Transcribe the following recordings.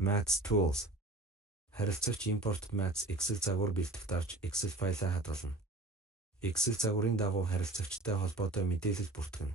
Maths Tools. Харилцагч Import Maths Excel загвар бэлтгэх дарж Excel файлаа хадгална. Excel загварын дагуу харилцагчтай холбоотой мэдээлэл бүртгэнэ.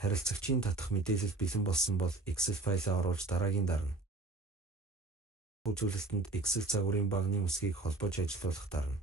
Харилцагчийн татах мэдээлэл бэлэн болсон бол Excel файлаа оруулж дараагийн дарна. Үзүүлэлтэнд Excel загварын багны үсгийг холбож ажилуулах дарна.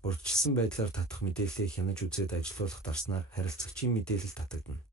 Урьдчилсан байдлаар татах мэдээллийг хянаж үзээд ажилуулах дарснаар харилцагчийн мэдээлэл татагдана.